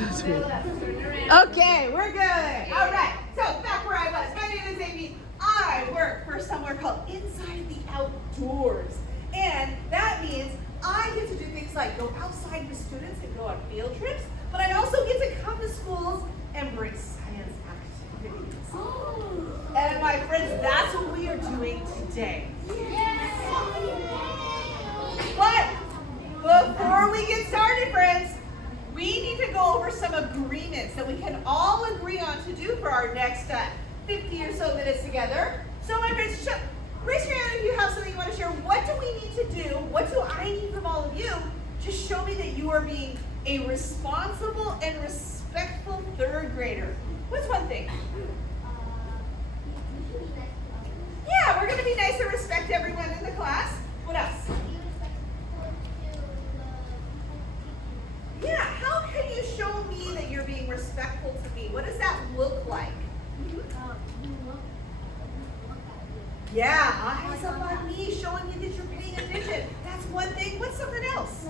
Okay, we're good. All right, so back where I was. My name is Amy. I work for somewhere called Inside the Outdoors. And that means I get to do things like go outside with students and go on field trips, but I also get to come to schools and bring science activities. And my friends, that's what we are doing today. But before we get started, friends, we need to go over some agreements that we can all agree on to do for our next 50 or so minutes together. So my friends, raise your hand if you have something you want to share. What do we need to do? What do I need from all of you to show me that you are being a responsible and respectful third grader? What's one thing? Yeah, we're going to be nice and respect everyone in the class. What else? Yeah, how can you show me that you're being respectful to me? What does that look like? Yeah, eyes up on me, showing me that you're paying attention. That's one thing. What's something else?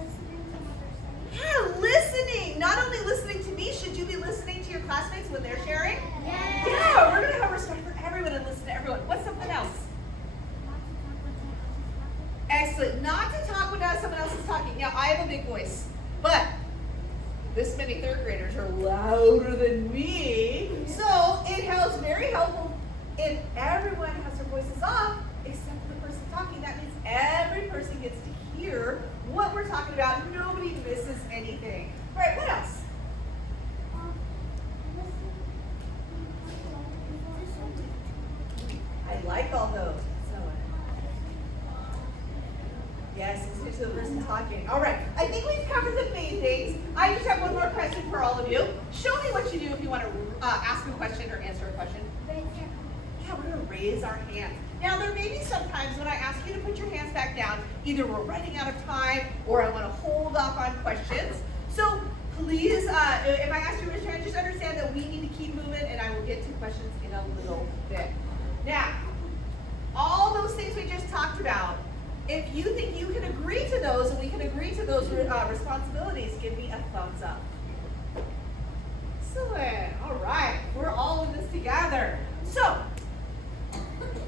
Yeah, listening. Not only listening to me, should you be listening to your classmates when they're sharing? Yeah, we're going to have respect for everyone and listen to everyone. What's something else? Excellent. Not to talk when someone else is talking. Now, I have a big voice, but this many third graders are louder than me, so it is very helpful if everyone has their voices off, except for the person talking. That means every person gets to hear what we're talking about. Nobody misses anything. All right, what else? I like all those. Yes, listen to the person talking. All right, I think we've covered the main things. I just have one more question for all of you. Show me what you do if you want to ask a question or answer a question. Yeah, we're going to raise our hands. Now, there may be some times when I ask you to put your hands back down, either we're running out of time or I want to hold off on questions. So please, if I ask you to raise your hand, just understand that we need to keep moving and I will get to questions in a little bit. Now, all those things we just talked about, if you think you can agree to those and we can agree to those responsibilities, give me a thumbs up. Excellent. All right. We're all in this together. So,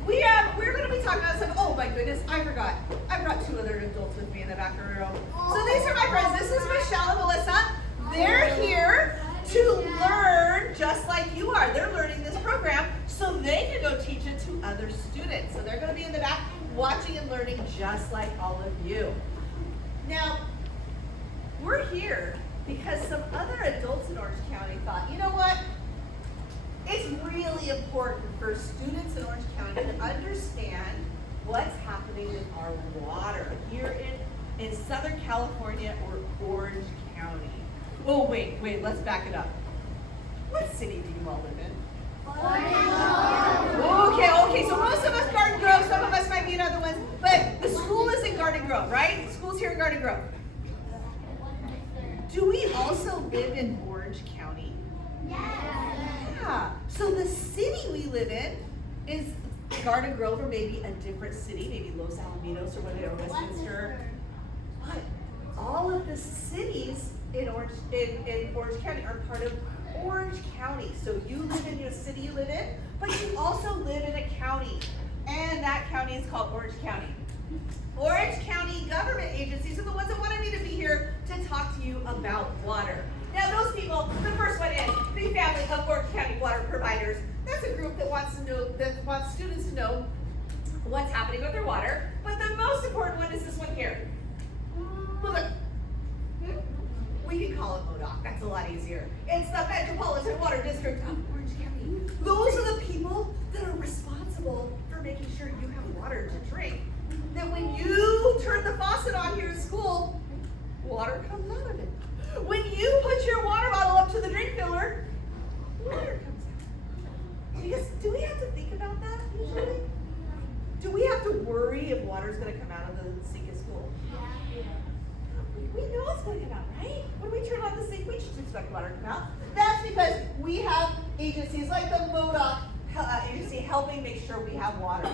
we're going to be talking about some, oh my goodness, I forgot. I brought two other adults with me in the back of the room. So these are my friends. This is Michelle and Melissa. They're here to learn just like you are. They're learning this program so they can go teach it to other students. So they're going to be in the back watching and learning just like all of you. Now, we're here because some other adults in Orange County thought, you know what? It's really important for students in Orange County to understand what's happening with our water here in Southern California or Orange County. Oh, wait, let's back it up. What city do you all live in? Okay, so most of us Garden Grove, some of us might be in other ones, but the school is in Garden Grove, right? The school's here in Garden Grove. Do we also live in Orange County? Yeah. So the city we live in is Garden Grove or maybe a different city, maybe Los Alamitos or whatever, Westminster. But all of the cities in Orange County are part of Orange County. So you live in the city you live in, but you also live in a county, and that county is called Orange County. Orange County government agencies are the ones that wanted me to be here to talk to you about water. Now those people, the first one is the Family of Orange County Water Providers. That's a group that wants students to know what's happening with their water. But the most important one is this one here. We can call it MODOC, that's a lot easier. It's the Metropolitan Water District of Orange County. Those are the people that are responsible for making sure you have water to drink. That when you turn the faucet on here at school, water comes out of it. When you put your water bottle up to the drink filler, water comes out. Because do we have to think about that usually? Do we have to worry if water is going to come out of the sink at school? We know it's going to come out, right? When we turn on the sink, we just expect water to come out. That's because we have agencies like the MODOC agency helping make sure we have water.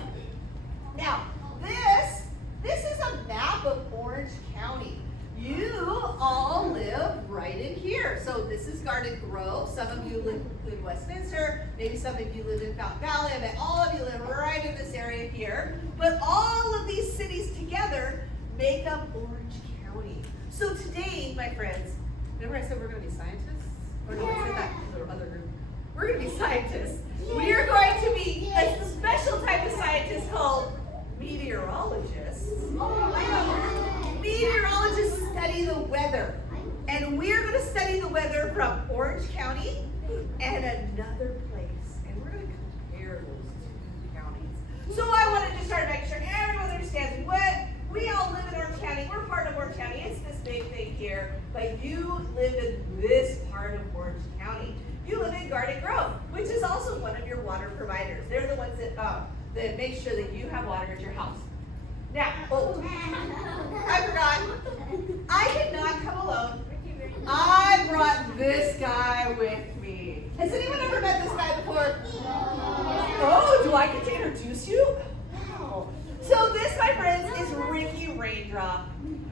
Now, this is a map of Orange County. You all live right in here. So this is Garden Grove. Some of you live in Westminster. Maybe some of you live in Fountain Valley. I bet all of you live right in this area here. But all of these cities together make up Orange County. So today, my friends, remember I said we're going to be scientists? Or no, I said that to the other group. We're going to be scientists. We are going to be a special type of scientist called meteorologists. Meteorologists study the weather. And we're going to study the weather from Orange County and another place. And we're going to compare those two counties. So I wanted to start making sure everyone understands what we all live in Orange County. We're part of Orange County. It's this big thing here. But you live in this part of Orange County. You live in Garden Grove, which is also one of your water providers. They're the ones that make sure that you have water at your house. Now, I forgot. I did not come alone. I brought this guy with me. Has anyone ever met this guy before? Oh, do I get to introduce you? Wow. So this, my friends, is Ricky Raindrop.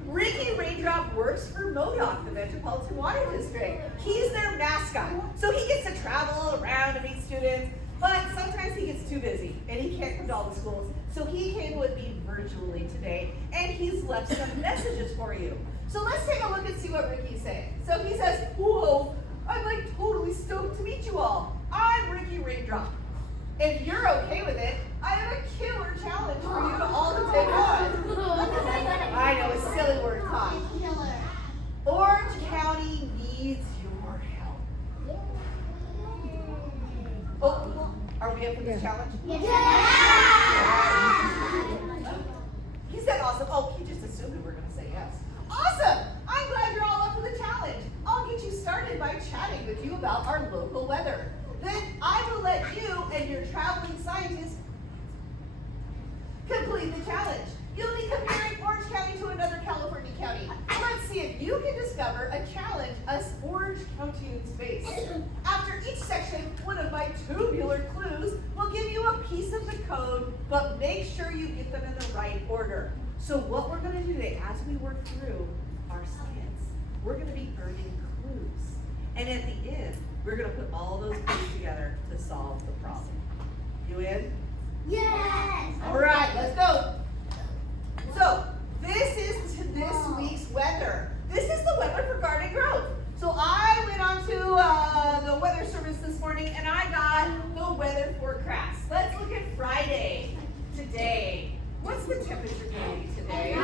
Ricky Raindrop works for MoDOT, the Metropolitan Water District. He's their mascot. So he gets to travel all around to meet students, but sometimes he gets too busy and he can't come to all the schools. So he came with me virtually today and he's left some messages for you. So let's take a look and see what Ricky's saying. So he says, whoa, I'm like totally stoked to meet you all. I'm Ricky Raindrop. If you're okay with it, I have a killer challenge for you all to take on. I know, it's silly word, huh? Orange County needs your help. Oh, are we up for this challenge? He said awesome. Oh, he just assumed we were going to say yes. Awesome! I'm glad you're all up for the challenge. I'll get you started by chatting with you about our local weather. Then I will let you and your traveling scientists complete the challenge. You'll be comparing Orange County to another California county. Let's see if you can discover a challenge us Orange Countyans face. After each section, one of my tubular clues will give you a piece of the code, but make sure you get them in the right order. So what we're going to do today, as we work through our science, we're going to be earning clues. And at the end, we're going to put all those clues together to solve the problem. You in? Yes! All right, let's go. So, this is this week's weather. This is the weather for Garden Grove. So I went onto the weather service this morning and I got the weather forecast. Let's look at Friday, today. What's the temperature going to be today?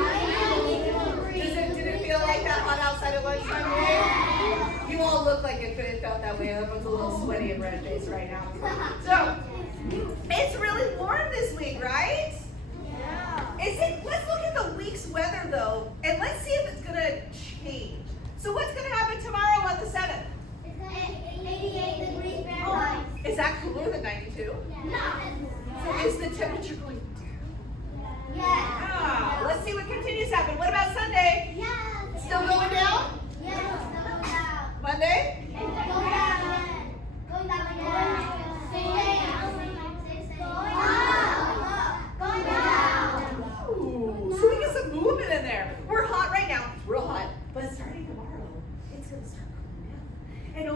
Did it feel like that hot outside at lunchtime today? You all look like it felt that way. Everyone's a little sweaty and red-faced right now. So, it's really warm this week, right? Let's look at the week's weather though, and let's see if it's gonna change. So what's gonna happen tomorrow on the 7th? It's 88 degrees Fahrenheit. Is that cooler than 92? No. So is the temperature going down? Yes. Ah, let's see what continues to happen. What about Sunday? Yes. Still going down? Yes. Going down. Monday? Going down. Going down. Going down. Ooh, so we get some movement in there. We're hot right now. It's real hot. But starting tomorrow, it's going to start cooling down. And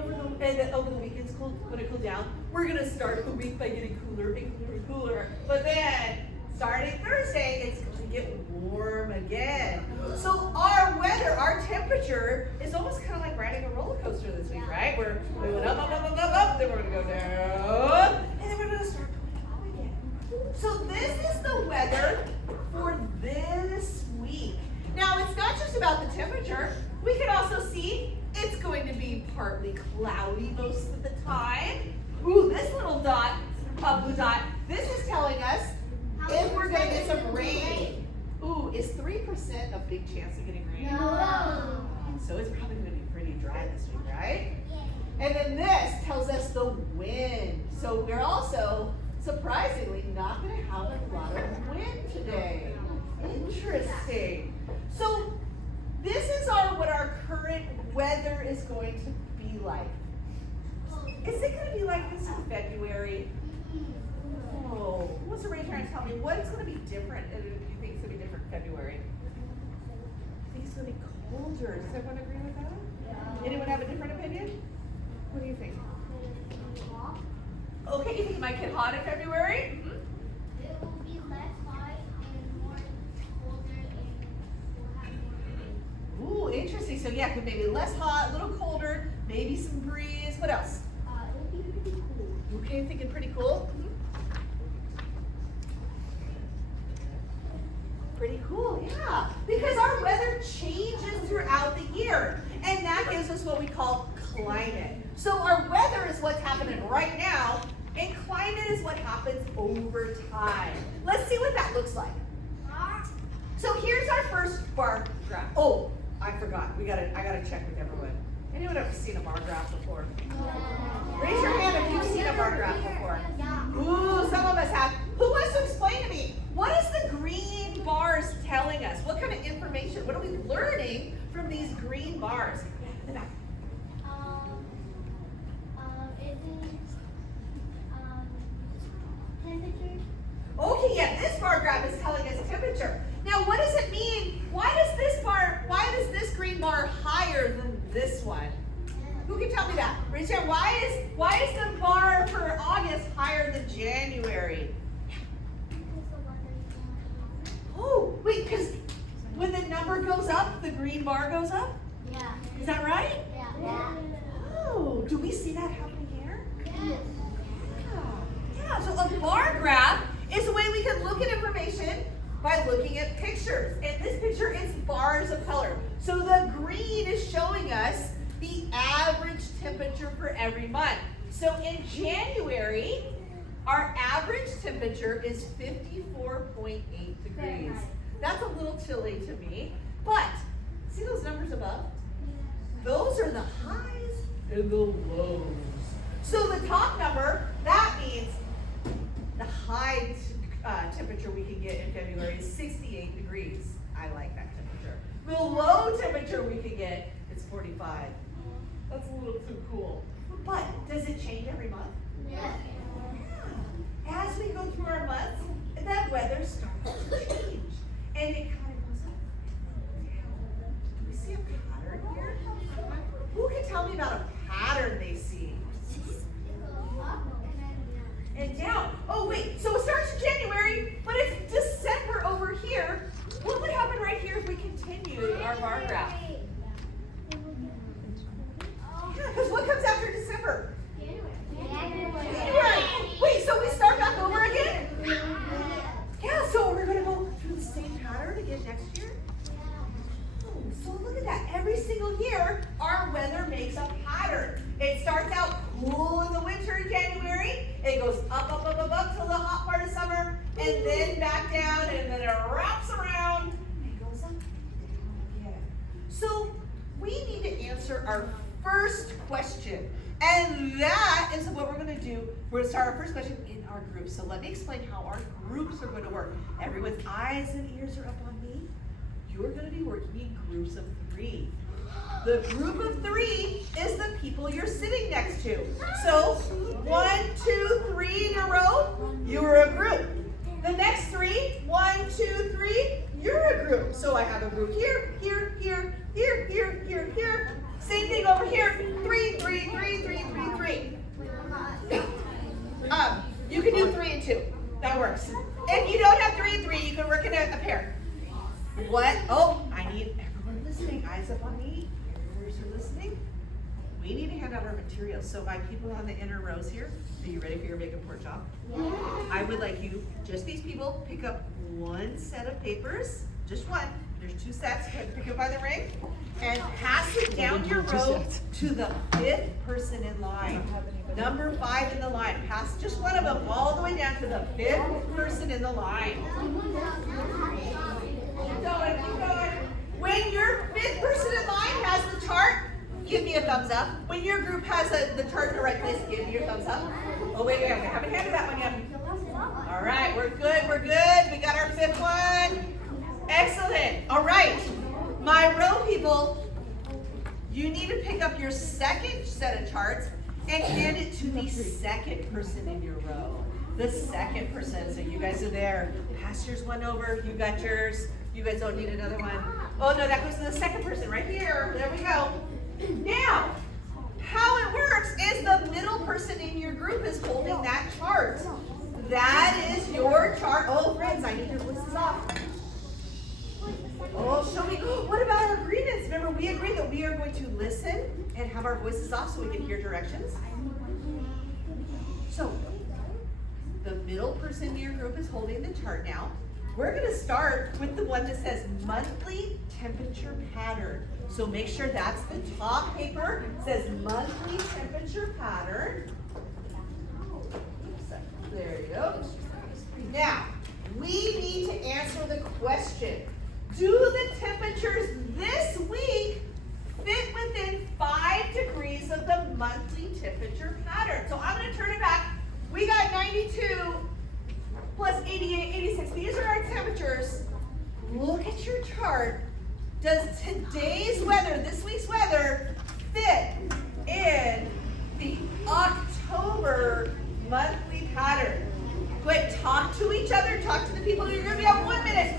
over the weekend's going to cool down. We're going to start the week by getting cooler and cooler and cooler. But then, starting Thursday, it's going to get warm again. So our weather, our temperature, is almost kind of like riding a roller coaster this week, right? We're moving up, up, up, up, up, up. Then we're going to go down. And then we're going to start going up again. So this is the weather for this week. Now, it's not just about the temperature. We can also see it's going to be partly cloudy most of the time. Ooh, this little dot, blue dot, this is telling us if we're going to get some rain. Ooh, is 3% a big chance of getting rain? No. So it's probably going to be pretty dry this week, right? And then this tells us the wind. So we're also, surprisingly, not going to have a lot of wind today. Interesting. So this is what our current weather is going to be like. Is it going to be like this in February? Oh, who wants to raise your hand and tell me what is going to be different? Do you think it's going to be different in February? I think it's going to be Colder. Does everyone agree with that? Anyone have a different opinion? What do you think? Okay, you think it might get hot in February? Mm-hmm. It will be less hot and more colder and we'll have more rain. Ooh, interesting. So yeah, could maybe less hot, a little colder, maybe some breeze. What else? It will be pretty cool. Okay, thinking pretty cool. Pretty cool, yeah. Because our weather changes throughout the year. And that gives us what we call climate. So our weather is what's happening right now, and climate is what happens over time. Let's see what that looks like. So here's our first bar graph. Oh, I forgot. I gotta check with everyone. Anyone ever seen a bar graph before? Raise your hand if you've seen a bar graph before. Ooh, some of us have. Who wants to explain to me? What is the green bars telling us? What kind of information? What are we learning from these green bars? In the back. It is temperature. Okay, yeah, this bar graph is telling us temperature. Now, what does it mean? Why does this green bar higher than this one? Who can tell me that? Raise your hand. Why is the bar for August higher than January? Oh, wait, because when the number goes up, the green bar goes up? Yeah. Is that right? Yeah. Oh, do we see that happening here? Yes. Yeah, so a bar graph is a way we can look at information by looking at pictures. And this picture is bars of color. So the green is showing us the average temperature for every month. So in January, our average temperature is 54.8 degrees. That's a little chilly to me, but see those numbers above? Those are the highs and the lows. So the top number, that means the high temperature we can get in February is 68 degrees. I like that temperature. The low temperature we can get is 45. That's a little too cool. But does it change every month? Yes. As we go through our months, that weather starts to change. And it kind of goes up. Do we see a pattern here? Who can tell me about a pattern they see? And down. Oh wait, so it starts in January, but it's December over here. What would happen right here if we continued our bar graph? Yeah, because what comes after December? January. Wait, so we start back over again? Yeah, so we're going to go through the same pattern again next year? Oh, so look at that. Every single year, our weather makes a pattern. It starts out cool in the winter in January. It goes up, up, up, up, up till the hot part of summer, and then back down, and then it wraps around, and it goes up and down again. So we need to answer our first question. And that is what we're going to do. We're going to start our first question in our group. So let me explain how our groups are going to work. Everyone's eyes and ears are up on me. You're going to be working in groups of 3. The group of 3 is the people you're sitting next to. So 1, 2, 3 in a row, you're a group. The next 3, 1, 2, 3, you're a group. So I have a group here, here, here, here, here, here, here. Same thing over here. 3, 3, 3, 3, 3, 3. You can do 3 and 2. That works. If you don't have 3 and 3, you can work in a pair. What? Oh, I need everyone listening. Eyes up on me. Ears are listening. We need to hand out our materials. So my people on the inner rows here, are you ready for your makeup workshop? Yeah. I would like you, just these people, pick up 1 set of papers. Just 1. There's 2 sets. Go ahead and pick it by the ring. And pass it down your row to the 5th person in line. Number 5 in the line. Pass just one of them all the way down to the 5th person in the line. Keep going, keep going. When your 5th person in line has the chart, give me a thumbs up. When your group has the chart in the right place, give me your thumbs up. Oh, wait, I haven't handed that one yet. All right, we're good, we're good. We got our 5th one. Excellent. All right. My row people, you need to pick up your 2nd set of charts and hand it to the 2nd person in your row. The 2nd person. So you guys are there. Pass yours one over. You got yours. You guys don't need another one. Oh no, that goes to the second person right here. There we go. Now, how it works is the middle person in your group is holding that chart. That is your chart. Oh, friends, I need your voices off. Oh, show me. What about our agreements? Remember, we agreed that we are going to listen and have our voices off so we can hear directions. So, the middle person in your group is holding the chart now. We're going to start with the one that says monthly temperature pattern. So make sure that's the top paper. It says monthly temperature pattern. There you go. Now, we need to answer the question. Do the temperatures this week fit within 5 degrees of the monthly temperature pattern? So I'm going to turn it back. We got 92 plus 88, 86. These are our temperatures. Look at your chart. Does today's weather, this week's weather, fit in the October monthly pattern? Go ahead, talk to each other. Talk to the people in your group. You have 1 minute.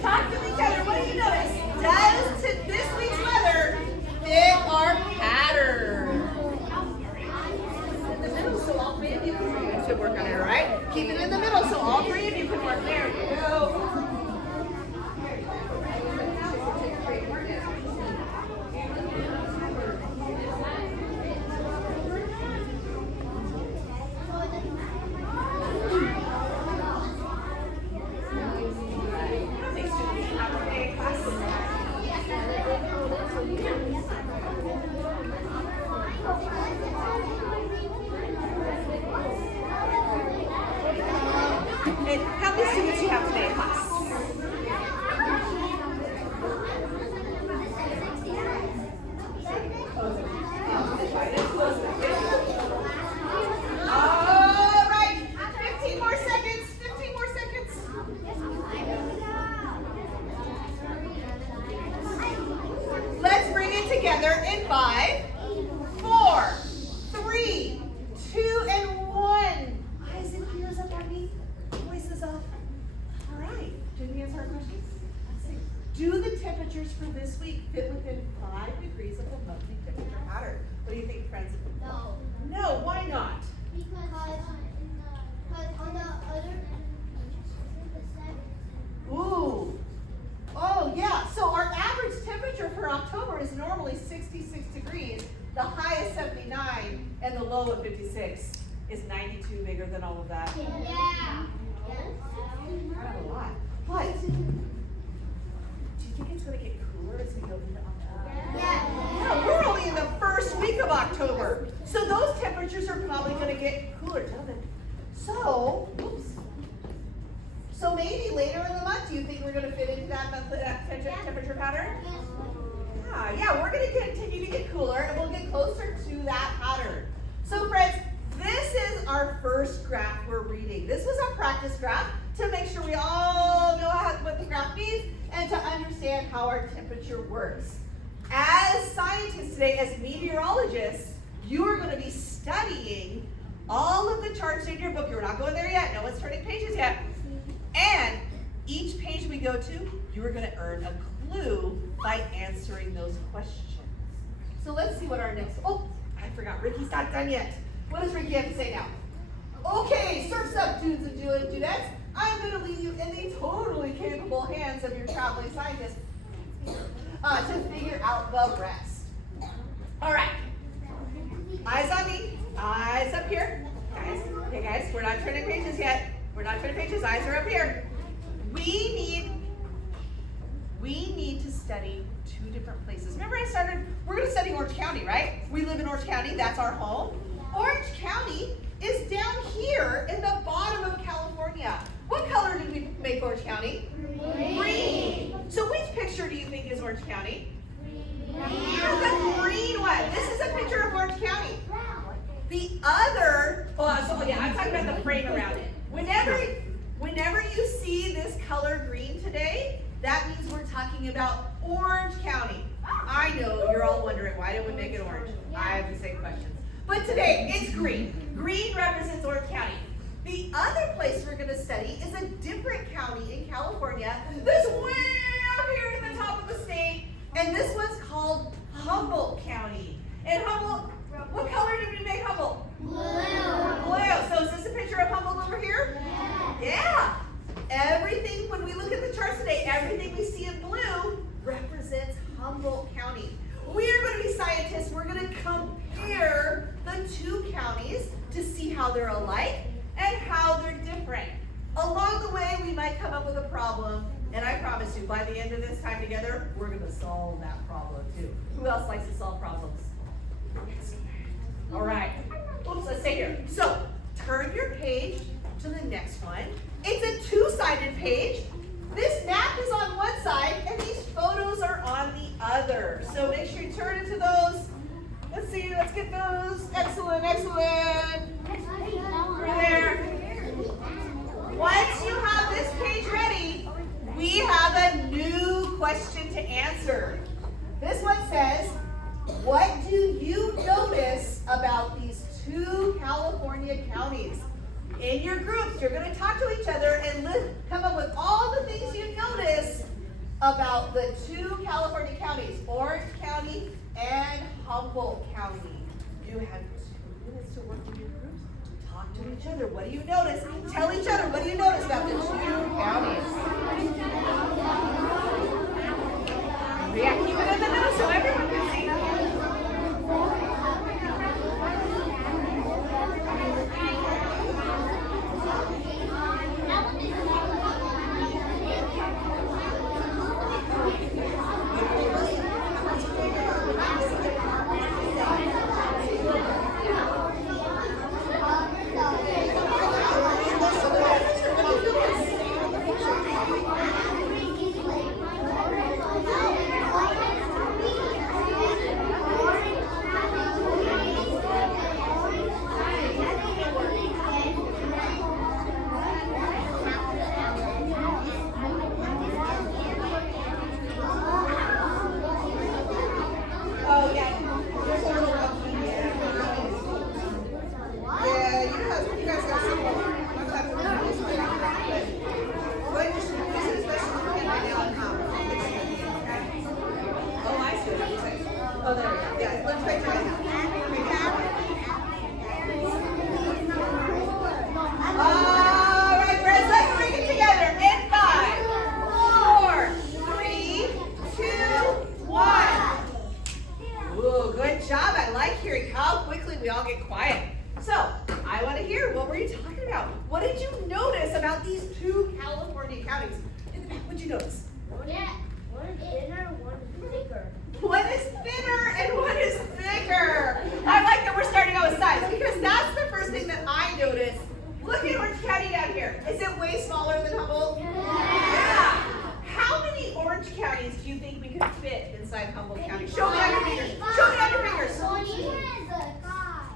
Talk to each other. What do you notice? Does this week's weather fit our pattern? In the middle, so all 3 of you should work on it, all right? Keep it in the middle, so all 3 of you can work. There you go. And how many students do you have today in class? All right, 15 more seconds, 15 more seconds. Let's bring it together in 5, 4, 3, 2, and 1. Eyes and ears up on me. Voices off. All right. Did we answer our questions? Do the temperatures for this week fit within 5 degrees of the monthly temperature pattern? What do you think, friends? No. No, why not? Because on the other Ooh. Oh, yeah. So our average temperature for October is normally 66 degrees. The high is 79, and the low of 56. Is 92 bigger than all of that? Yeah. Not a lot. But do you think it's going to get cooler as we go into October? Yeah, we're only in the first week of October. So those temperatures are probably going to get cooler. Gentlemen. So, oops. So maybe later in the month, do you think we're going to fit into that temperature pattern? Yeah, we're going to continue to get cooler, and we'll get closer to that pattern. So friends, this is our first graph we're reading. This was our practice graph to make sure we all know what the graph means and to understand how our temperature works. As scientists today, as meteorologists, you are going to be studying all of the charts in your book. You're not going there yet. No one's turning pages yet. And each page we go to, you are going to earn a clue by answering those questions. So let's see what our next, I forgot, Ricky's not done yet. What does Ricky have to say now? Okay, surf's up, dudes and dudettes. I'm going to leave you in the totally capable hands of your traveling scientist to figure out the rest. All right. Eyes on me. Eyes up here. Guys, okay guys, we're not turning pages yet. We're not turning pages. Eyes are up here. We need to study 2 different places. Remember we're going to study Orange County, right? We live in Orange County. That's our home. Orange County is down here in the bottom of California. What color did we make Orange County? Green. So which picture do you think is Orange County? The green one. This is a picture of Orange County. The other, I'm talking about the frame around it. Whenever you see this color green today, that means we're talking about Orange County. I know you're all wondering, why didn't we make it orange? I have the same questions. But today, it's green. Green represents Orange County. The other place we're gonna study is a different county in California that's way up here in the top of the state, and this one's called Humboldt County. And Humboldt, what color did we make Humboldt? Blue. Blue. So is this a picture of Humboldt over here? Yeah. Everything, when we look at the charts today, everything we see in blue represents Humboldt County. We are going to be scientists. We're going to compare the two counties to see how they're alike and how they're different. Along the way, we might come up with a problem, and I promise you, by the end of this time together, we're going to solve that problem too. Who else likes to solve problems? All right. Oops, let's stay here. So, turn your page to the next one. It's a two-sided page. This map is on one side, and these photos are on the other. So make sure you turn into those. Let's see, let's get those. Excellent, excellent. Over there. Once you have this page ready, we have a new question to answer. This one says, what do you notice about these two California counties? In your groups, you're going to talk to each other and come up with all the things you notice about the two California counties, Orange County and Humboldt County. You have 2 minutes to work in your groups. Talk to each other. What do you notice? Tell each other, what do you notice about the two counties? Yeah, keep it in the middle so everyone can see. One is thinner and one is thicker. I like that we're starting out with size because that's the first thing that I noticed. Look at Orange County down here. Is it way smaller than Humboldt? Yeah. How many Orange counties do you think we could fit inside Humboldt County? Show me on your fingers. Show me on your fingers.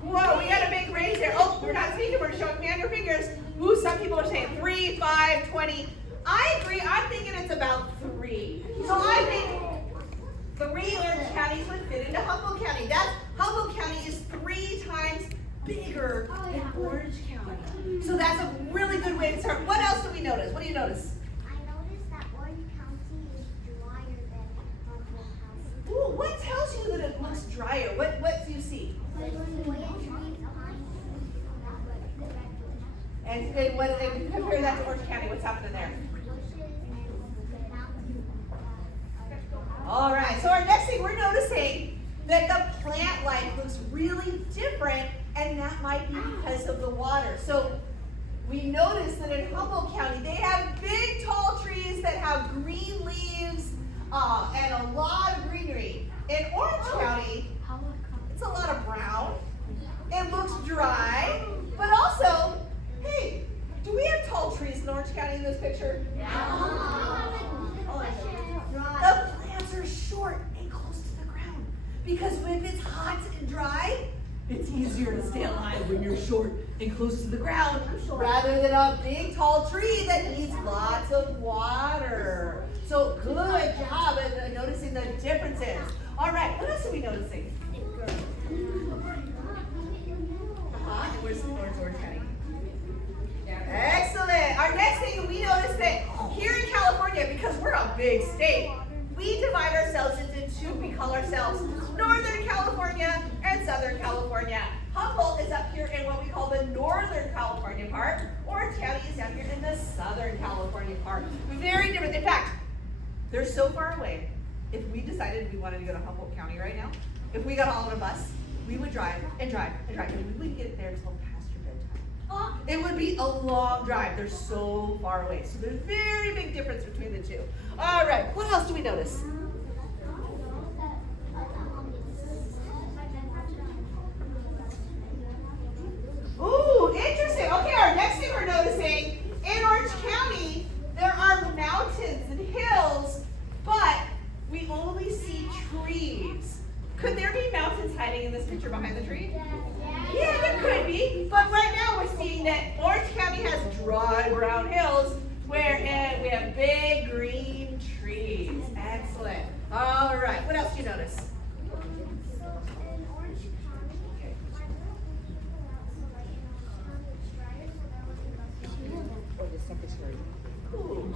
Whoa, we got a big range there. Oh, we're not speaking, we're showing me on your fingers. Ooh, some people are saying 3, 5, 20. I agree, I'm thinking it's about 3. So I think 3 Orange counties would fit into Humboldt County. Humboldt County is 3 times bigger than Orange County. So that's a really good way to start. What else do we notice? What do you notice? I noticed that Orange County is drier than Humboldt County. Ooh, what tells you that it looks drier? What do you see? And compare that to Orange County. What's happening there? All right, so our next thing, we're noticing that the plant life looks really different, and that might be because of the water. So we noticed that in Humboldt County, they have big, tall trees that have green leaves and a lot of greenery. In Orange County, it's a lot of brown. It looks dry, but also, hey, do we have tall trees in Orange County in this picture? The plants are short and close to the ground because if it's hot and dry, it's easier to stay alive when you're short and close to the ground rather than a big tall tree that needs lots of water. So good job at noticing the differences. All right, what else are we noticing? Where's Orange County? big state, we divide ourselves into two. We call ourselves Northern California and Southern California. Humboldt is up here in what we call the Northern California part. Orange County is down here in the Southern California part. Very different. In fact, they're so far away. If we decided we wanted to go to Humboldt County right now, if we got all on a bus, we would drive and drive and drive, and we wouldn't get there until past your bedtime. It would be a long drive. They're so far away. So there's a very big difference between the two. All right, what else do we notice? Ooh, interesting. Okay, our next thing we're noticing, in Orange County, there are mountains and hills, but we only see trees. Could there be mountains hiding in this picture behind the tree? Yeah, there could be. But right now we're seeing that Orange County has dry brown hills where we have big green trees. Excellent. All right, what else do you notice? In Orange County, I don't know if people go out so like in Orange County it's drier, so that would be less. Ooh.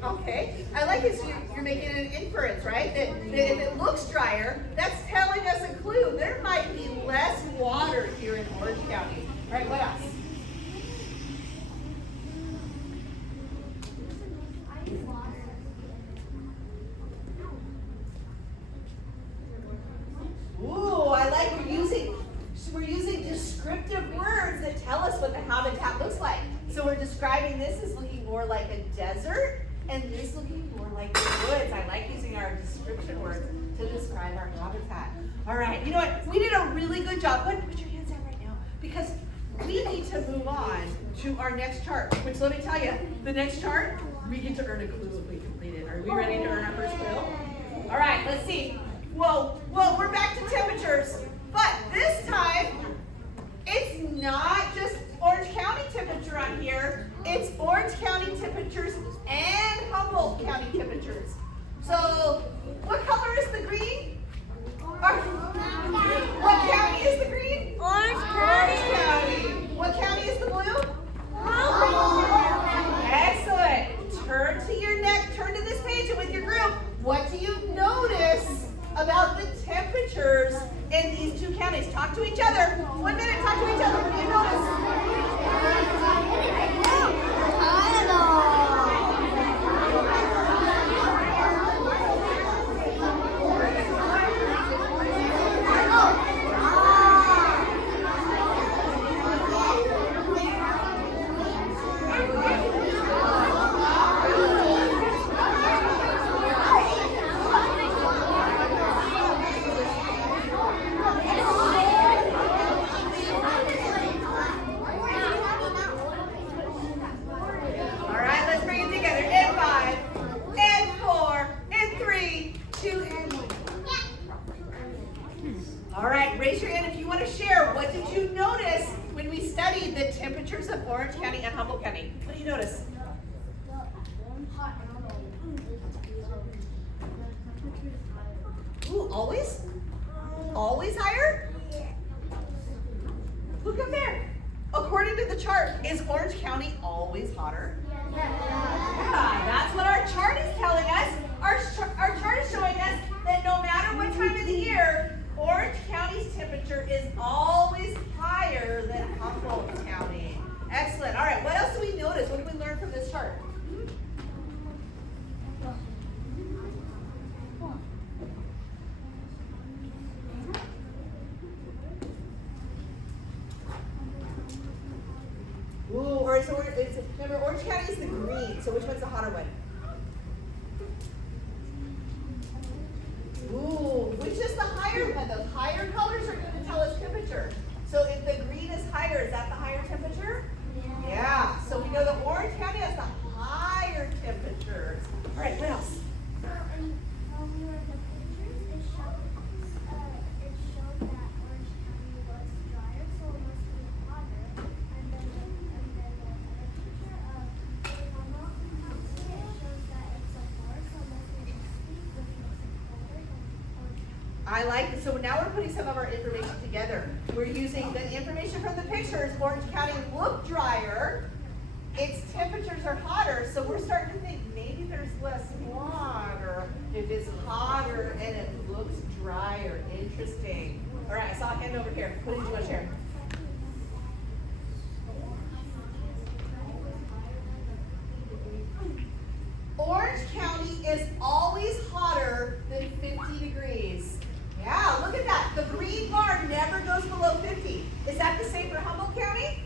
Okay, I like this. You're making an inference, right? That if it looks drier, that's telling us a clue. There might be less water here in Orange County. All right, what else? Ooh, I like we're using descriptive words that tell us what the habitat looks like. So we're describing this as looking more like a desert, and this looking more like the woods. I like using our description words to describe our habitat. All right, you know what? We did a really good job. Go ahead and put your hands down right now, because we need to move on to our next chart, which let me tell you, the next chart, we get to earn a clue if we complete it. Are we ready to earn our first clue? All right, let's see. Well, we're back to temperatures, but this time, it's not just Orange County temperature on here. It's Orange County temperatures and Humboldt County temperatures. So, what color is the green? What county is the green? Orange County. What county is the blue? Excellent. Turn to your neck, turn to this page, and with your group, what do you notice about the temperatures in these two counties? Talk to each other. 1 minute, talk to each other. What do you notice? Temperatures of Orange County and Humboldt County. What do you notice? Ooh, always? Always higher? Look up there. According to the chart, is Orange County always hotter? Yeah, that's what our chart is telling us. Our chart is showing us that no matter what time of the year, Orange County's temperature is always higher than Humboldt County. Excellent. All right, what else do we notice? What did we learn from this chart? Ooh, or so remember, Orange County is the green, so which one's the hotter one? Ooh, which is the higher one? Those higher colors are going to tell us temperature. So if the green is higher, is that the higher temperature? Yeah. So we know that Orange County has the higher temperatures. All right, what else? So when we were in the pictures, it showed that Orange County was drier, so it must be hotter. And then the other picture of Humboldt County, it shows that it's a forest, so it must be misty, which makes it colder than Orange County. I like it. So now we're putting some of our information together. We're using the information from the pictures. Orange County looked drier, its temperatures are hotter, so we're starting to think maybe there's less water if it's hotter and it looks drier. Interesting. All right, I saw a hand over here. What did you want to share? Orange County is always hotter than 50 degrees. Yeah, look at that. The green bar never goes below 50. Is that the same for Humboldt County?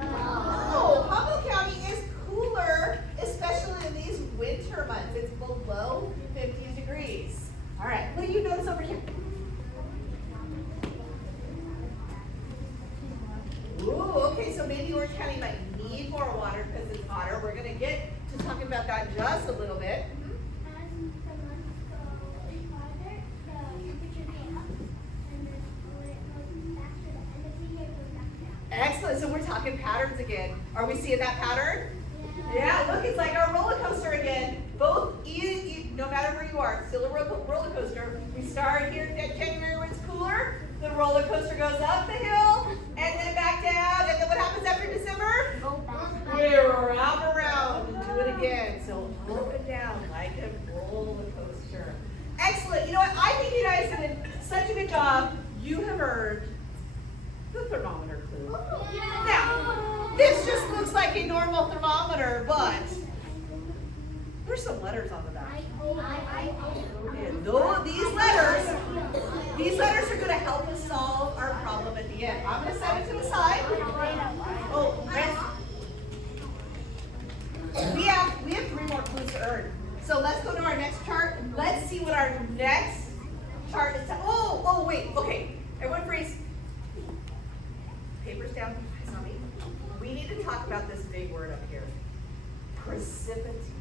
No. Humboldt County is cooler, especially in these winter months. It's below 50 degrees. All right, what do you notice over here? Ooh, okay, so maybe Orange County might need more water because it's hotter. We're going to get to talking about that just a little bit. As the months go farther, the temperature goes up, and then when it goes back to the end of the year, it goes back down. Excellent, so we're talking patterns again. Are we seeing that pattern? Yeah, look, it's like our roller coaster again. Both, no matter where you are, it's still a roller coaster. We start here in January when it's cooler. The roller coaster goes up the hill and then back down. And then what happens after December? Go back. We wrap around and do it again. So up and down like a roller coaster. Excellent. You know what? I think you guys did such a good job. You have earned the thermometer clue. Now, this just looks like a normal thermometer, but there's some letters on the back. And these letters are going to help us solve our problem at the end. I'm going to set it to the side. Oh, we have 3 more clues to earn. So let's go to our next chart. Let's see what our next chart is. Oh, wait. Okay. Everyone freeze. Papers down. Eyes on me. We need to talk about this big word up here. Precipitation.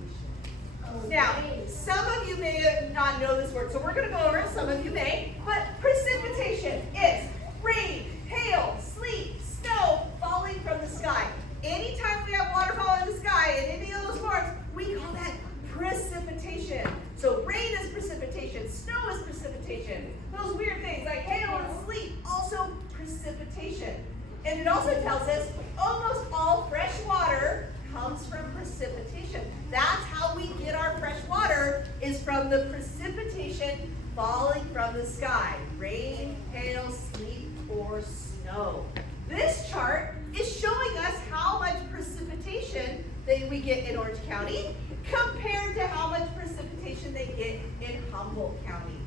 Now, some of you may not know this word, so we're going to go over it. Some of you may. But precipitation is rain, hail, sleet, snow falling from the sky. Anytime we have water falling in the sky in any of those forms, we call that precipitation. So rain is precipitation, snow is precipitation. Those weird things like hail and sleet, also precipitation. And it also tells us almost all fresh water comes from precipitation. That's how we get our fresh water, is from the precipitation falling from the sky. Rain, hail, sleet, or snow. This chart is showing us how much precipitation that we get in Orange County compared to how much precipitation they get in Humboldt County.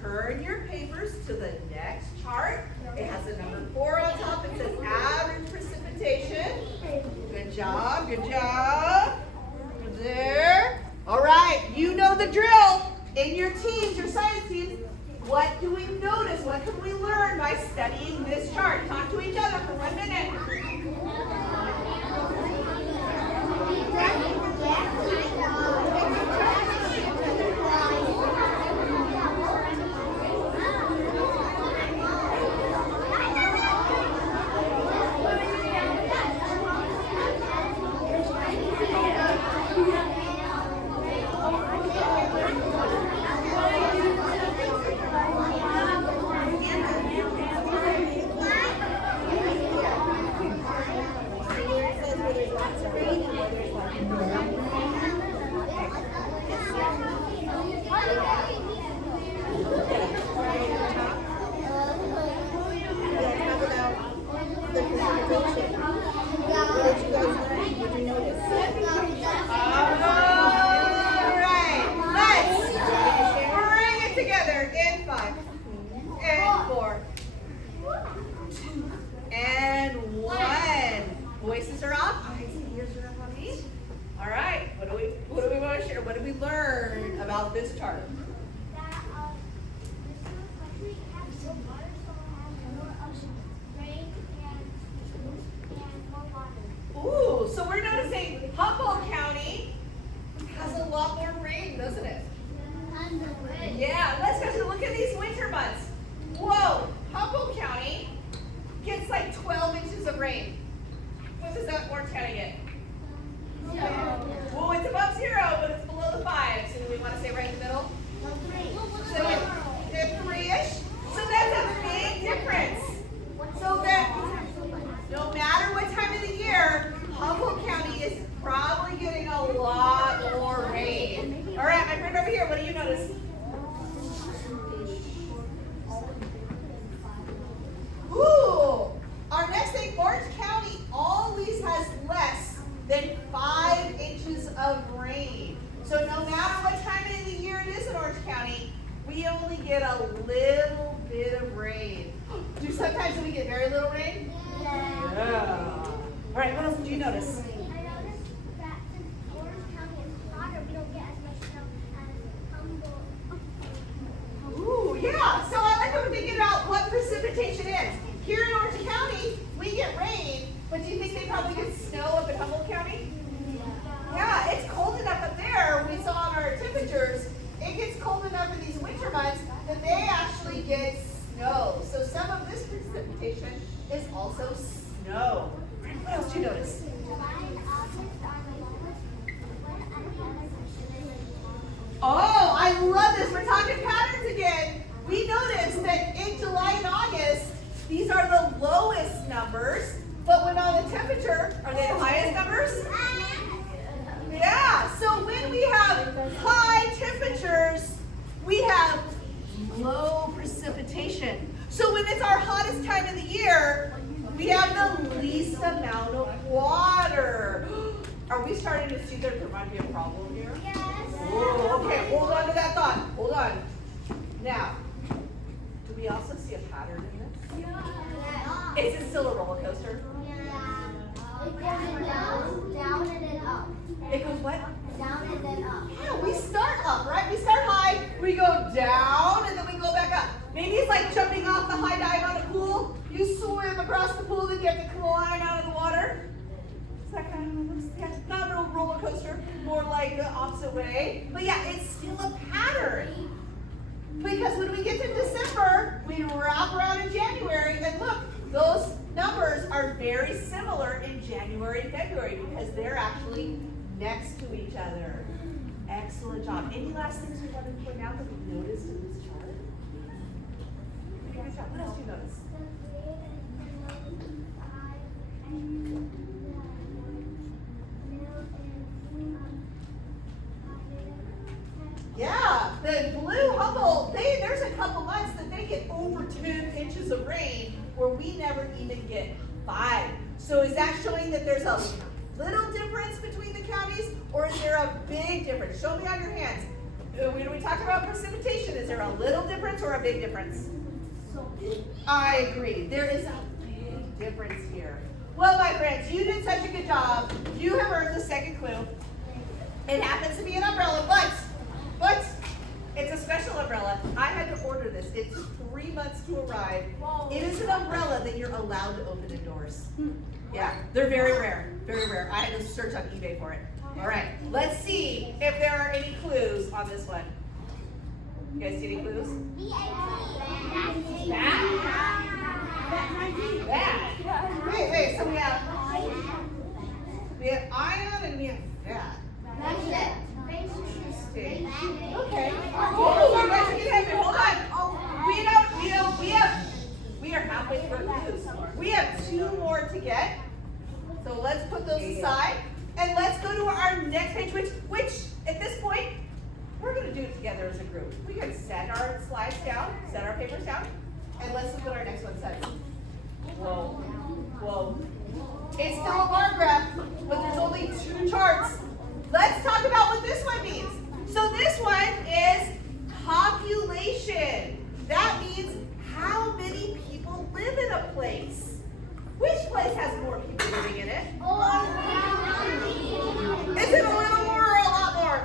Turn your papers to the next chart. It has a number 4 on top. It says average precipitation. Good job, good job. There. All right, you know the drill. In your teams, your science teams, what do we notice? What can we learn by studying this chart? Talk to each other for 1 minute. Voices are off. Eyes and ears are up on me. All right. What do we want to share? What did we learn about this chart? That this country has more water, so has more rain and more water. Ooh, so we're noticing Humboldt County has a lot more rain, doesn't it? Yeah, especially look at these winter months. Whoa, Humboldt County gets like 12 inches of rain. What does that Orange County get? Well, it's above 0, but it's below the 5. So do we want to say right in the middle? So they're 3-ish. So that's a big difference. So that no matter what time of the year, Humboldt County is get very little rain? Yeah. All right, what else did you notice? I noticed that since Orange County is hotter, we don't get as much snow as Humboldt. Ooh, yeah. So I like that we're thinking about what precipitation is. Here in Orange County, we get rain, but do you think they probably get snow up in Humboldt County? Yeah, it's cold enough up there. We saw on our temperatures, it gets cold enough in these winter months that they actually get snow. So some of this precipitation is also snow. What else do you notice? July and August are the lowest, but at the other section. Oh, I love this. We're talking patterns again. We noticed that in July and August, these are the lowest numbers, but when on the temperature, are they the highest numbers? Yeah, so when we have high temperatures, we have low precipitation. So when it's our hottest time of the year, we have the least amount of water. Are we starting to see there might be a problem here? Yes. Oh, okay, hold on to that thought. Hold on. Now, do we also see a pattern in this? Yeah. Is it still a roller coaster? It goes down and then up. It goes what? Down and then up. Yeah, we start up, right? We start high, we go down, and then we go back up. Maybe it's like jumping off the high dive on a pool. You swim across the pool, then you have to climb out of the water. Is that kind of, yeah, not a real roller coaster, more like the opposite way. But yeah, it's still a pattern. Because when we get to December, we wrap around in January, and look, those numbers are very similar in January and February because they're actually next to each other. Excellent job. Any last things we want to point out that we noticed in this chart? Good job. What else do you notice? Yeah, the blue Humboldt, there's a couple months that they get over 10 inches of rain where we never even get 5. So is that showing that there's a little difference between the counties, or is there a big difference? Show me on your hands. When we talk about precipitation, is there a little difference or a big difference? I agree. There is a big difference here. Well, my friends, you did such a good job. You have earned the second clue. It happens to be an umbrella, but it's a special umbrella. I had to order this. It took 3 months to arrive. It is an umbrella that you're allowed to open indoors. Yeah, they're very rare, very rare. I had to search on eBay for it. All right, let's see if there are any clues on this one. You guys see any clues? That. Wait, so we have ion and we have that. Interesting. Okay. Oh, you guys are getting happy. Hold on. We are halfway through clues. We have 2 more to get. So let's put those aside. And let's go to our next page, which at this point, we're going to do it together as a group. We can set our slides down, set our papers down, and let's look what our next one says. Whoa. It's still a bar graph, but there's only 2 charts. Let's talk about what this one means. So this one is population. That means how many people live in a place. Which place has more people living in it? Is it a little more or a lot more?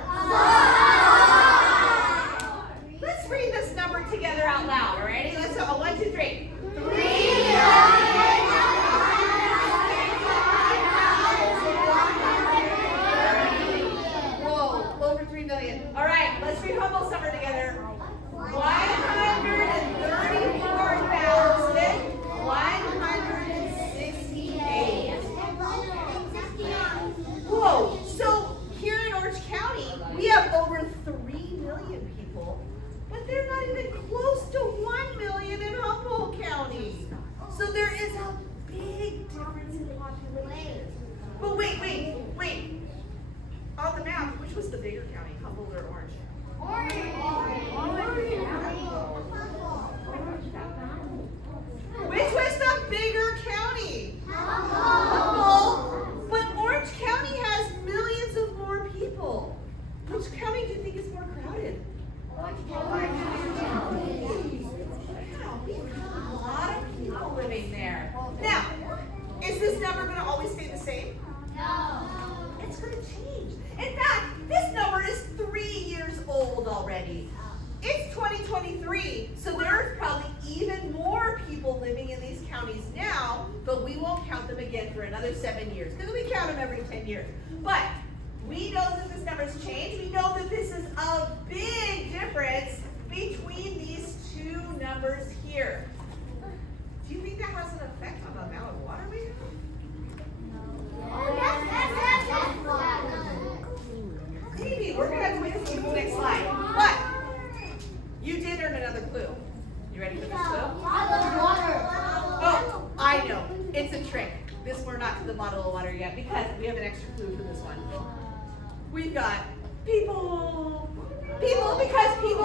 Let's read this number together out loud. Alrighty? Let's go. 1, 2, 3. 3,000,000. Over 3 million. All right, let's read Humboldt's number together. 134,168. Whoa, so here in Orange County, we have over 3 million people, but they're not even close to 1 million in Humboldt County. So there is a big difference in population. But wait. On the map, which was the bigger county, Humboldt or Orange? Which was the bigger county? Humboldt. But Orange County has millions of more people. Which county do you think is more crowded? Orange County. Wow, we have a lot of people living there. Is this number going to always stay the same? No. It's going to change. In fact, this number is 3 years old already. It's 2023, so there's probably even more people living in these counties now, but we won't count them again for another 7 years because we count them every 10 years. But we know that this number's changed. We know that this is a big difference between these two numbers here. Do you think that has an effect on the amount of water we have? Maybe. We're going to have to wait to see the next slide. But you did earn another clue. You ready for this clue? Oh, I know. It's a trick. We're not to the bottle of water yet because we have an extra clue for this one. We've got people. People because people,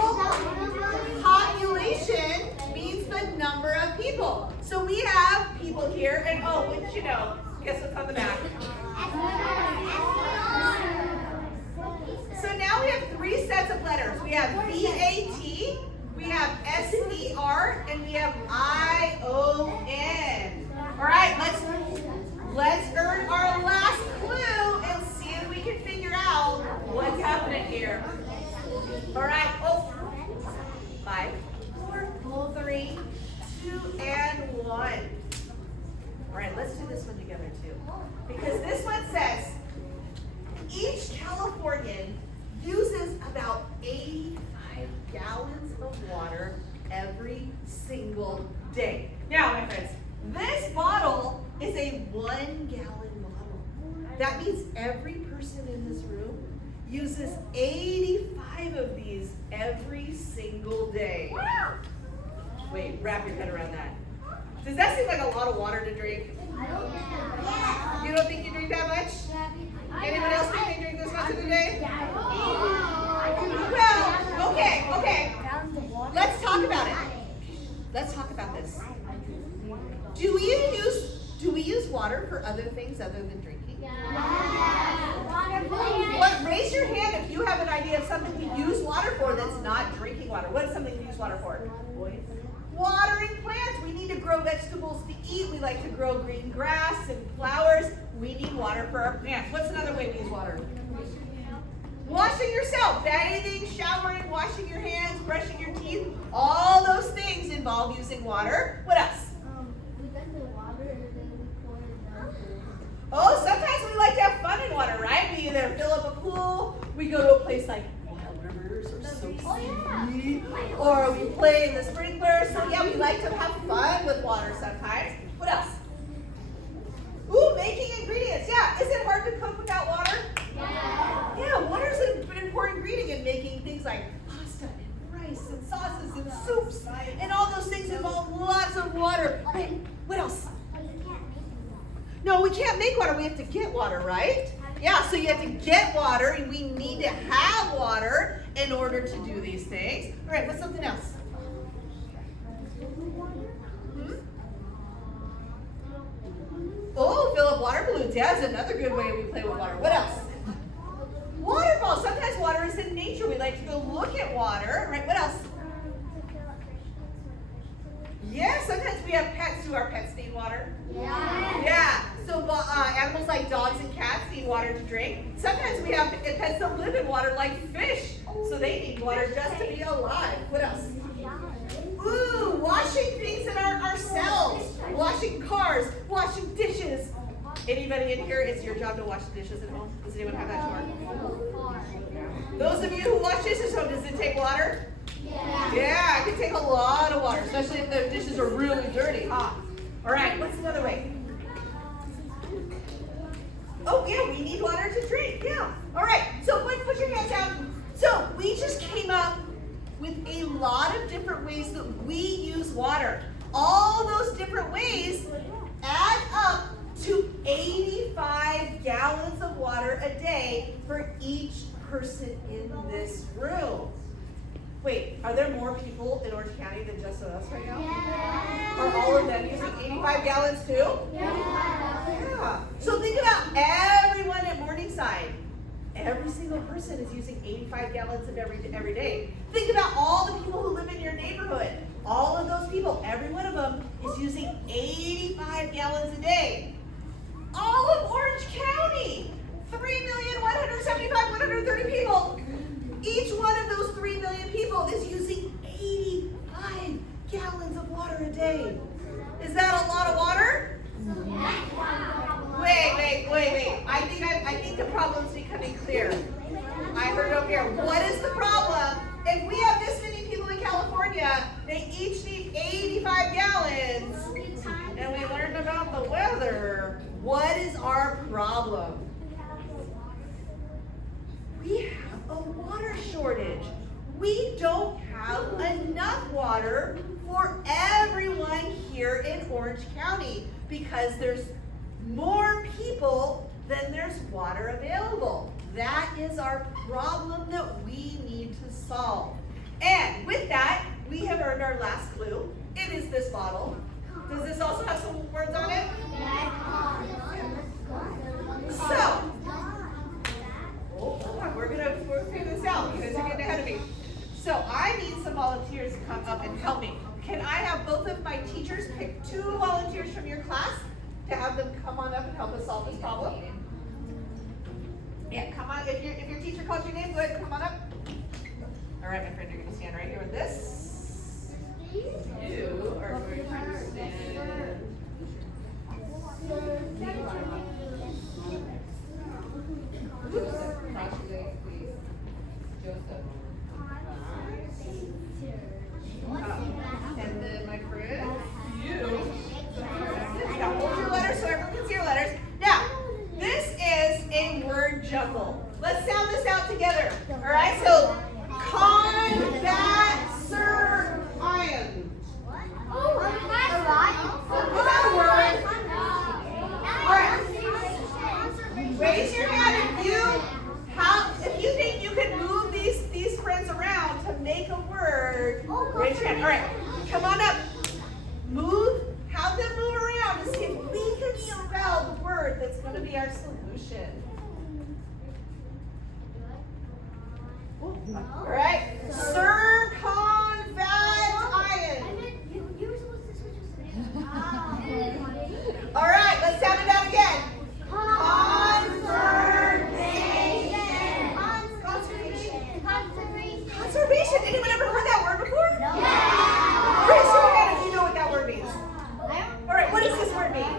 population means the number of people. So we have people here, and oh, wouldn't you know, guess what's on the back? So now we have 3 sets of letters. We have V-A-T, we have S-E-R, and we have I-O-N. All right, let's earn our last clue and see if we can figure out what's happening here. All right, 5, 4, 3, 2, and 1. All right, let's do this one together too. Because this one says, each Californian uses about 85 gallons of water every single day. Now, my friends, this bottle is a 1-gallon bottle. That means every person in this room uses 85 of these every single day. Wait, wrap your head around that. Does that seem like a lot of water to drink? You don't think you drink that much? Anyone else think they drink this much in a day? Well, okay. Let's talk about it. Let's talk about this. Do we use water for other things other than drinking? What? Raise your hand if you have an idea of something we use water for that's not drinking water. What is something we use water for? Watering plants. We need to grow vegetables to eat. We like to grow green grass and flowers. We need water for our plants. What's another way we use water? Washing yourself. Bathing, showering, washing your hands, brushing your teeth. All those things involve using water. What else? We got the water and then we pour it down. Oh, sometimes we like to have fun in water, right? We either fill up a pool, we go to a place like Wild Rivers or Soap City, or we play in the sprinkler. So yeah, we like to have fun with water sometimes. What else? Ooh, making ingredients. Yeah, is it hard to cook without water? Yeah, water is an important ingredient in making things like pasta and rice and sauces and soups. And all those things involve lots of water. Right, what else? No, we can't make water. We have to get water, right? Yeah, so you have to get water, and we need to have water in order to do these things. All right, what's something else? Oh, fill up water balloons. Yeah, that's another good way we play with water. What else? Waterfalls. Sometimes water is in nature. We like to go look at water. Right, what else? Yeah, sometimes we have pets. Do our pets need water? Yeah. So animals like dogs and cats need water to drink. Sometimes we have pets that live in water like fish. So they need water just to be alive. What else? Ooh, washing things in ourselves. Washing cars, washing dishes. Anybody in here, it's your job to wash the dishes at home? Does anyone have that chore? Those of you who wash dishes at home, does it take water? Yeah, it can take a lot of water, especially if the dishes are really dirty, huh? All right, what's another way? Oh, yeah, we need water to drink, yeah. All right, so put your hands down. So we just came up with a lot of different ways that we use water. All those different ways add up to 85 gallons of water a day for each person in this room. Wait, are there more people in Orange County than just us right now? Are all of them using 85 gallons too? Yeah. So think about everyone at Morningside. Every single person is using 85 gallons of every day. Think about all the people who live in your neighborhood. All of those people, every one of them is using 85 gallons a day. Each one of those 3 million people is using 85 gallons of water a day. Is that a lot of water? Wait. I think the problem's becoming clear. I heard it over here. What is the problem? If we have this many people in California, they each need 85 gallons, and we learned about the weather. What is our problem? We have a water shortage. We don't have enough water for everyone here in Orange County because there's more people than there's water available. That is our problem that we need to solve. And with that, we have earned our last clue. It is this bottle. Does this also have some words on it? So, hold on, we're gonna figure this out. You guys are getting ahead of me. So I need some volunteers to come up and help me. Can I have both of my teachers pick 2 volunteers from your class to have them come on up and help us solve this problem? Yeah, come on. If your teacher calls your name, go ahead and come on up. All right, my friend, you're gonna stand right here with this. You are going to stand. And then my friend, you. Now hold your letters so everyone can see your letters. Now, this is a word jumble. Let's sound this out together. All right, so convatserion. Is that a word? All right. Raise your hand if you think you can move these friends around to make a word. Raise your hand. All right, come on up. Have them move around to see if we can spell the word that's going to be our solution. All right, circumvallation. All right, let's sound it out again. Conservation. Anyone ever heard that word before? No. Raise your hand if you know what that word means. All right, what does this word mean?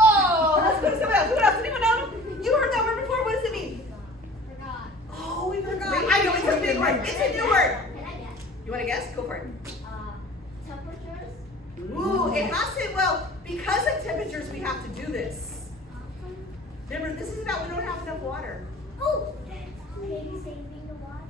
Oh, let's go to someone else. Who else? Anyone know? You heard that word before? What does it mean? Oh, we forgot. I know, it's a big word. It's a new word. You want to guess? Go for it. Temperatures. Ooh, it has to, well, because of temperatures, we have to do this. Remember, this is about we don't have enough water. Oh, maybe saving the water.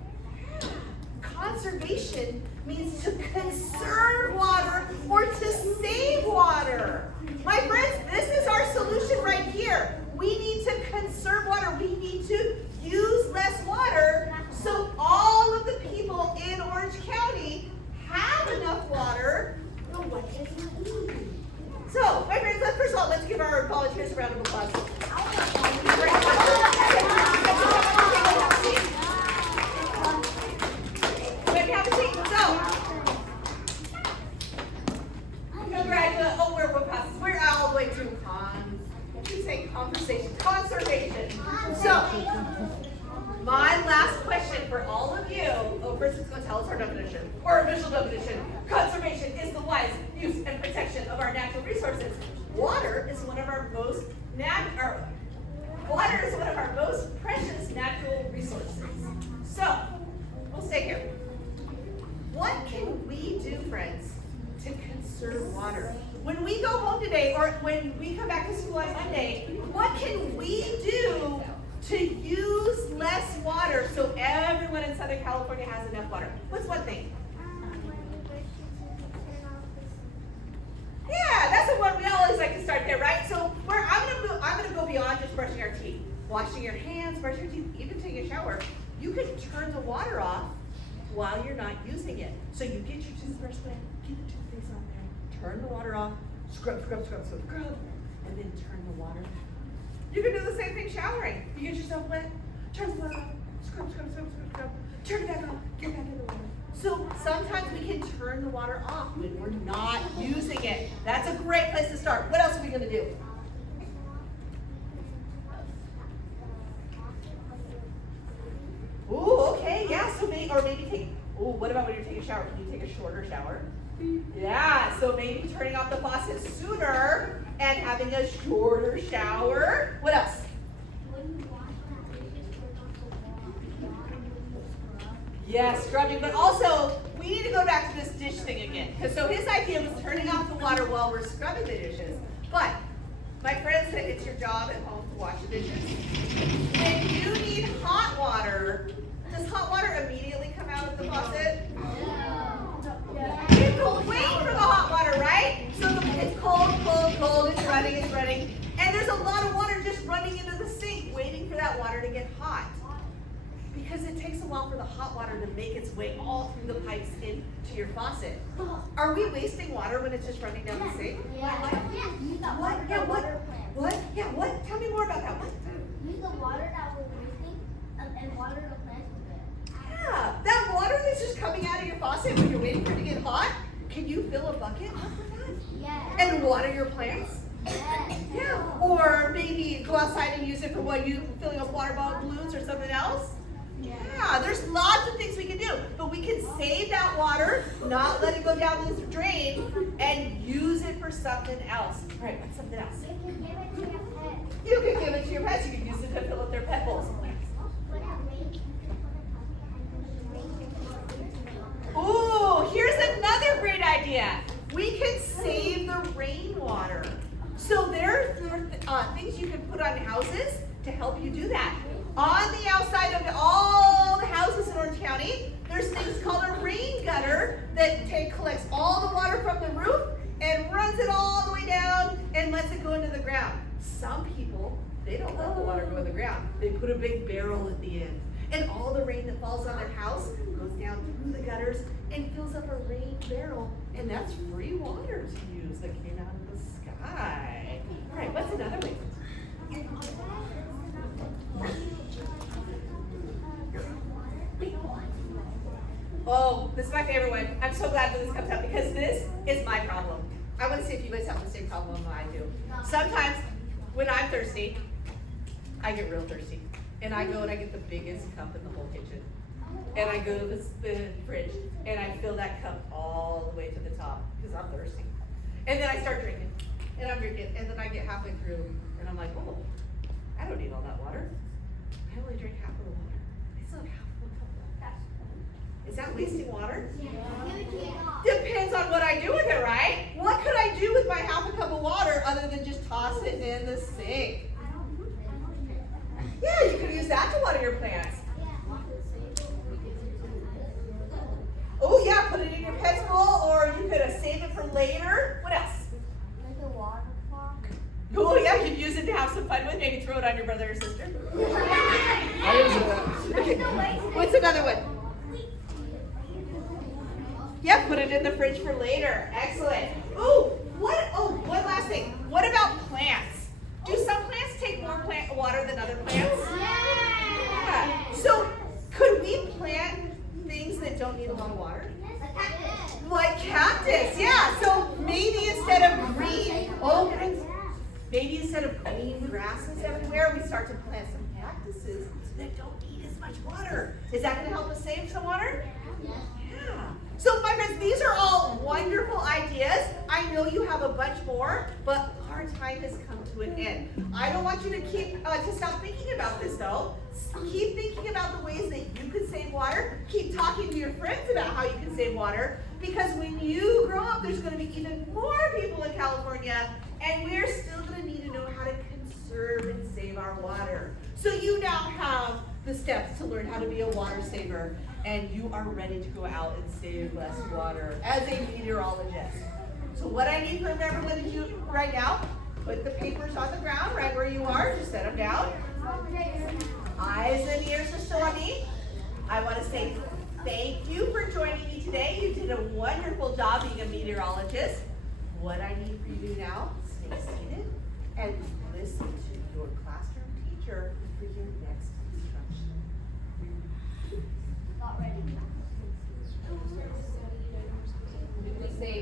Conservation means to conserve water or to save water. My friends, this is our solution right here. We need to conserve water. We need to use less water so all of the people in Orange County have enough water. So, my friends, first of all, let's give our volunteers a round of applause. We're all the way through conservation. So, my last question for all of you. Oh, first it's going to tell us our definition, or official definition. Conservation is the wise use and protection of our natural resources. Water is one of our most precious natural resources. So, we'll stay here. What can we do, friends, to conserve water? When we go home today, or when we come back to school on Monday, what can we do to use less water so everyone in Southern California has enough water? What's one thing? Yeah, that's the one we always like to start there, right? So I'm gonna go beyond just brushing our teeth, washing your hands, brushing your teeth, even taking a shower. You can turn the water off while you're not using it. So you get your toothbrush wet, get the toothpaste on there, turn the water off, scrub, and then turn the water back on. You can do the same thing showering. You get yourself wet, turn the water off, scrub, turn it back on, get back in the water. So sometimes we can turn the water off when we're not using it. That's a great place to start. What else are we gonna do? or maybe take, oh, what about when you're taking a shower? Can you take a shorter shower? Yeah, so maybe turning off the faucet sooner and having a shorter shower. What else? When you wash the dishes, turn off the water when you scrub. Yes, scrubbing, but also we need to go back to this dish thing again. Because so his idea was turning off the water while we're scrubbing the dishes. But my friend said it's your job at home to wash the dishes. When you need hot water, does hot water immediately come out of the faucet? You have to wait for the hot water, right? So it's cold, cold, cold, it's running. And there's a lot of water just running into the sink, waiting for that water to get hot. Because it takes a while for the hot water to make its way all through the pipes into your faucet. Are we wasting water when it's just running down the sink? What? Yeah, what? Yeah, what? Tell me more about that. What? Use the water that we're wasting and water the plants with it. Yeah, that water that's just coming out of your faucet when you're waiting for it to get hot, can you fill a bucket up with that? Yes. And water your plants? Yes. Yeah. Or maybe go outside and use it for what you filling up water balloons or something else? Yeah, there's lots of things we can do, but we can save that water, not let it go down the drain, and use it for something else. All right, what's something else? You can give it to your pet. You can give it to your pets. You can use it to fill up their pet bowls. When it rains, you can put a bucket and then the rain will pour into the Ooh, here's another great idea. We can save the rainwater. So there are things you can put on houses to help you do that. On the outside of all the houses in Orange County, there's things called a rain gutter that collects all the water from the roof and runs it all the way down and lets it go into the ground. Some people, they don't let the water go in the ground. They put a big barrel at the end. And all the rain that falls on their house goes down through the gutters and fills up a rain barrel. And that's free water to use that came out of the sky. All right, what's another way? Oh, this is my favorite one. I'm so glad that this comes up because this is my problem. I want to see if you guys have the same problem I do. Sometimes when I'm thirsty, I get real thirsty. And I go and I get the biggest cup in the whole kitchen. And I go to the fridge and I fill that cup all the way to the top because I'm thirsty. And then I start drinking. And I'm drinking. And then I get halfway through and I'm like, oh, I don't need all that water. I only drink half of the water. I still have half of a cup left. Is that wasting water? Depends on what I do with it, right? What could I do with my half a cup of water other than just toss it in the sink? Yeah, you could use that to water your plants. Oh yeah, put it in your pet's bowl, or you could save it for later. What else? Like a water clock. Oh yeah, you could use it to have some fun with. Maybe throw it on your brother or sister. Okay. What's another one? Yeah, put it in the fridge for later. Excellent. Oh, one last thing. What about plants? Do some plants take more plant water than other plants? Yeah. So could we plant things that don't need a lot of water? Like cactus, yeah. So maybe instead of green grasses everywhere, we start to plant some cactuses that don't need as much water. Is that going to help us save some water? Yeah. So my friends, these are all wonderful ideas. I know you have a bunch more, but our time has come to an end. I don't want you to stop thinking about this though. Keep thinking about the ways that you could save water. Keep talking to your friends about how you can save water, because when you grow up, there's going to be even more people in California, and we're still going to need to know how to conserve and save our water. So you now have the steps to learn how to be a water saver, and you are ready to go out and save less water as a meteorologist. So what I need from everyone to do right now, put the papers on the ground right where you are, just set them down. Eyes and ears are still on me. I want to say thank you for joining me today. You did a wonderful job being a meteorologist. What I need for you to do now, stay seated and listen to your classroom teacher for your next instruction. Not ready. We say